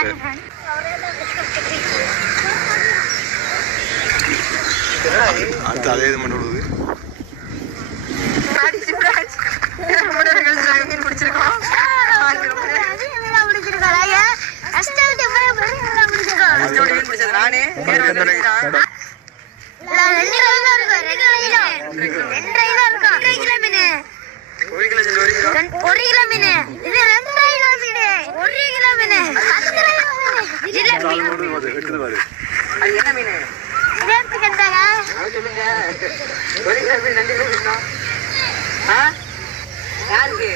இருக்கு அடுத்து அதே இது மட்டும் விடுது நானே ரெண்டு எடுத்துட்டு பாரு? என்ன மீன். சொல்லுங்க?